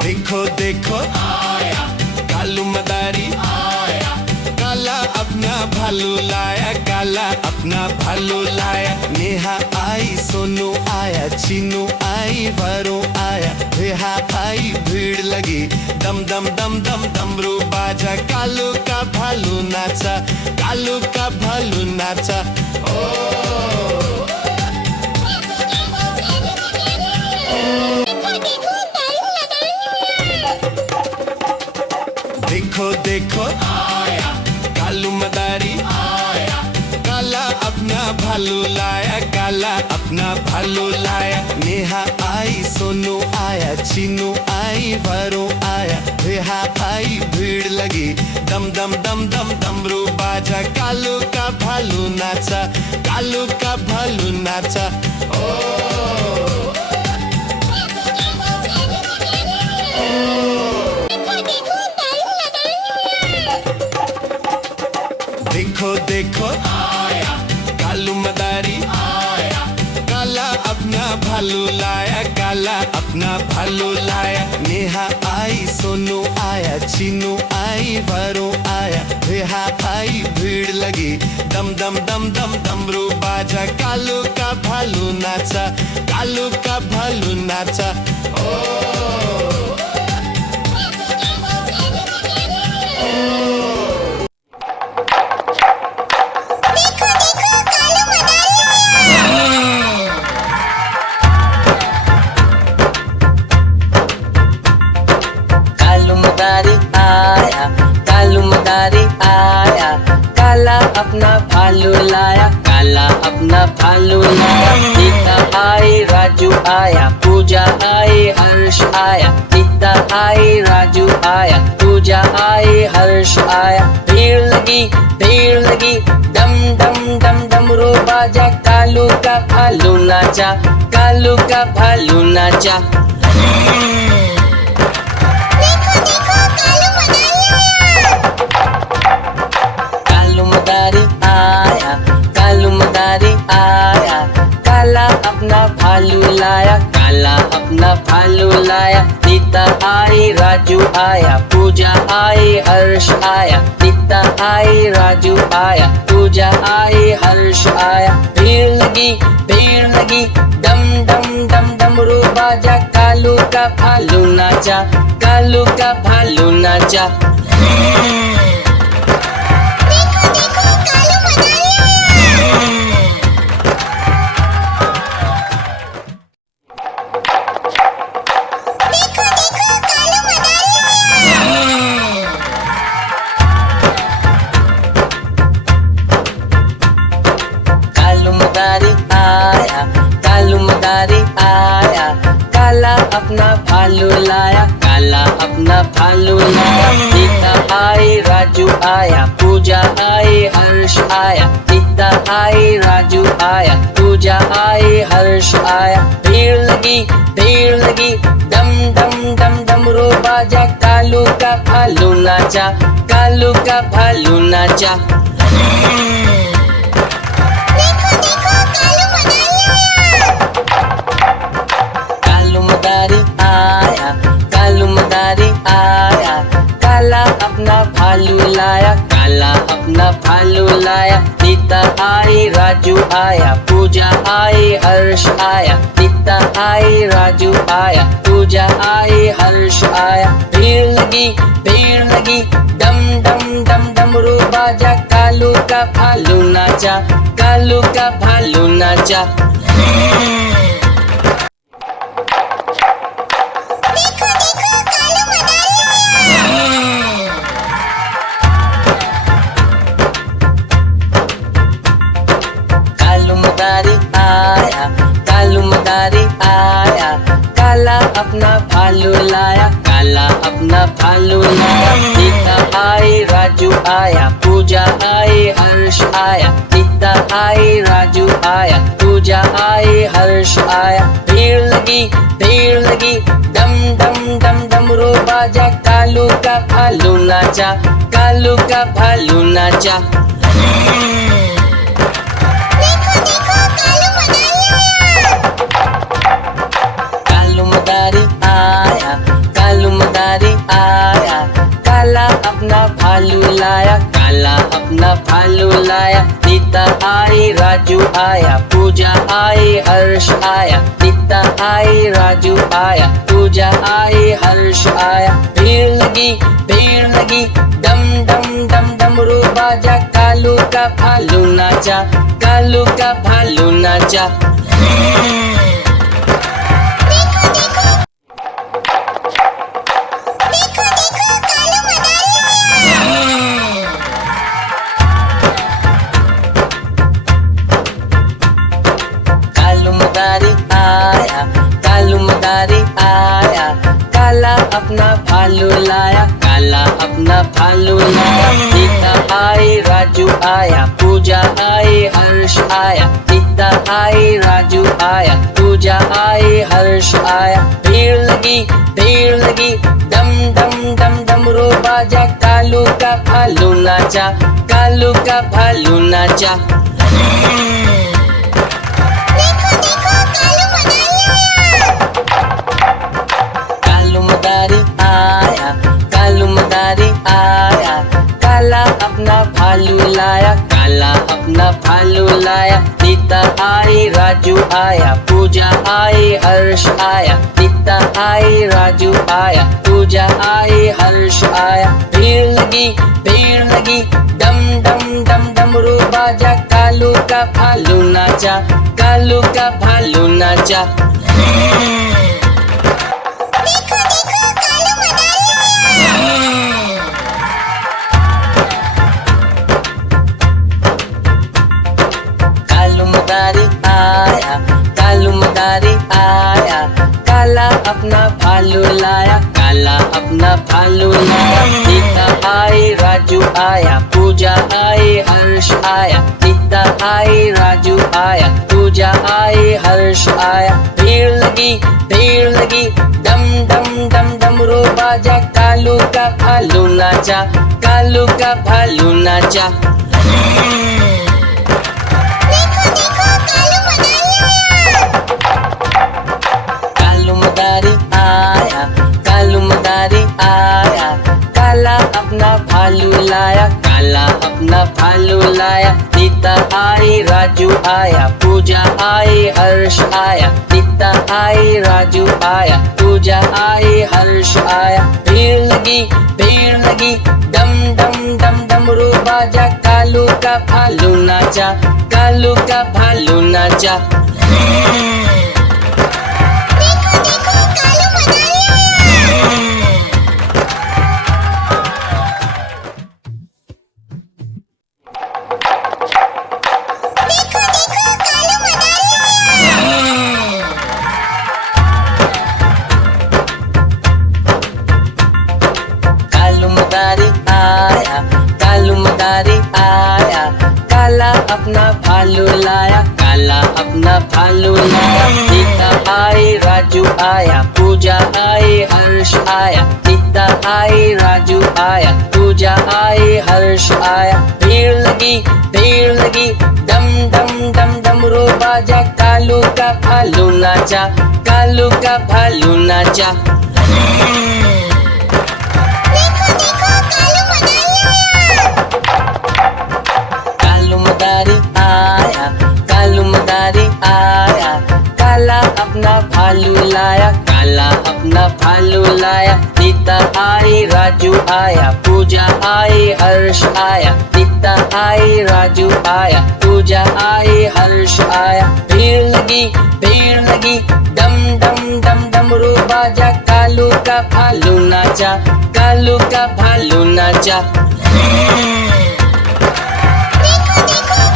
देखो देखो आया कालू मदारी आया, काला अपना भालू लाया, काला अपना भालू लाया। नेहा आई, सोनू आया, चीनू आई, वरू आया, रेहा आई, भीड़ लगी, दम दम दम दम डमरू बाजा। कालू का भालू नाचा, कालू का भालू नाचा। देखो देखो आया कालू मदारी आया, काला अपना भालू लाया, काला अपना भालू लाया। नेहा आई, सोनू आया, चीनू आई, वरू आया, रेहा आई, भीड़ लगी, दम दम दम दम डमरू बाजा। कालू का भालू नाचा, कालू का भालू नाचा। देखो देखो आया कालू मदारी आया, काला अपना भालू लाया, काला अपना भालू लाया। नेहा आई, सोनू आया, चीनू आई, वरू आया, रेहा आई, भीड़ लगी, दम दम दम दम डमरू बाजा। कालू का भालू नाचा, कालू का भालू नाचा। कालू मदारी आया, काला अपना भालू लाया, काला अपना भालू लाया। सीता आई, राजू आया, पूजा आई, हर्ष आया, सीता आई, राजू आया, पूजा आई, हर्ष आया। भीड़ लगी, दम दम दम डमरू बाजा। कालू का भालू नाचा, कालू का भालू नाचा। कालू मदारी आया, काला अपना भालू लाया, काला अपना भालू लाया। सीता आई, राजू आया, पूजा आई, हर्ष आया, सीता आई, राजू आया, पूजा आई, हर्ष आया। भीड़ लगी, दम दम दम डमरू बाजा। कालू का भालू नाचा, कालू का भालू नाचा। कालू मदारी आया, काला अपना भालू लाया, काला अपना भालू लाया। सीता आई, राजू आया, पूजा आई, हर्ष आया, सीता आई, राजू आया, पूजा आई, हर्ष आया। भीड़ लगी, दम दम दम डमरू बाजा। कालू का भालू नाचा, कालू का भालू नाचा। कालू मदारी आया, काला अपना भालू लाया, काला अपना भालू लाया। सीता आई, राजू आया, पूजा आई, हर्ष आया, सीता आई, राजू आया, पूजा आई, हर्ष आया। भीड़ लगी, दम दम दम डमरू बाजा। कालू का भालू नाचा, कालू का भालू नाचा। कालू मदारी आया, काला अपना भालू लाया, काला अपना भालू लाया। सीता आई, राजू आया, पूजा आई, हर्ष आया, सीता आई, राजू आया, पूजा आई, हर्ष आया। भीड़ लगी, दम दम दम डमरू बाजा। कालू का भालू नाचा, कालू का भालू नाचा। राजू आया, पूजा आई हर्ष आया, नीता आई राजू आया, पूजा आई हर्ष आया। भीड़ लगी डम डम डम डमरू बाजा, कालू का भालू नाचा, कालू का भालू नाचा। कालू मदारी आया, कालू मदारी आया, काला अपना भालू लाया, काला अपना भालू लाया। नीता आई राजू आया, पूजा आई हर्ष आया, नीता आई राजू आया, पूजा आई हर्ष आया। भीड़ लगी डम डम डम डमरू बाजा, कालू का भालू नाचा, कालू का भालू नाचा। कालू मदारी आया, कालू मदारी आया, काला अपना भालू लाया, काला अपना भालू लाया। नीता आई राजू आया, पूजा आई हर्ष आया, नीता आई राजू आया, पूजा आई हर्ष आया। भीड़ लगी डम डम डम डमरू बाजा, कालू का भालू नाचा, कालू का भालू नाचा। कालू मदारी आया, कालू मदारी आया, काला अपना भालू लाया, काला अपना भालू लाया। नीता आई राजू आया, पूजा आई हर्ष आया, नीता आई राजू आया, पूजा आई हर्ष आया। भीड़ लगी डम डम डम डमरू बाजा, कालू का भालू नाचा, कालू का भालू नाचा। कालू मदारी आया, कालू मदारी आया, काला अपना भालू लाया, काला अपना भालू लाया। नीता आई राजू आया, पूजा आई हर्ष आया, नीता आई राजू आया, पूजा आई हर्ष आया। भीड़ लगी डम डम डम डमरू बाजा, कालू का भालू नाचा, कालू का भालू नाचा। कालू मदारी आया, कालू मदारी आया, काला अपना भालू लाया, काला अपना भालू लाया। नीता आई राजू आया, पूजा आई हर्ष आया, नीता आई राजू आया, पूजा आई हर्ष आया। भीड़ लगी डम डम डम डमरू बाजा, कालू का भालू नाचा, कालू का भालू नाचा। कालू मदारी आया, कालू मदारी आया, काला अपना भालू लाया, काला अपना भालू लाया। नीता आई राजू आया, पूजा आई हर्ष आया, नीता आई राजू आया, पूजा आई हर्ष आया। भीड़ लगी डम डम डम डमरू बाजा, कालू का भालू नाचा, कालू का भालू नाचा।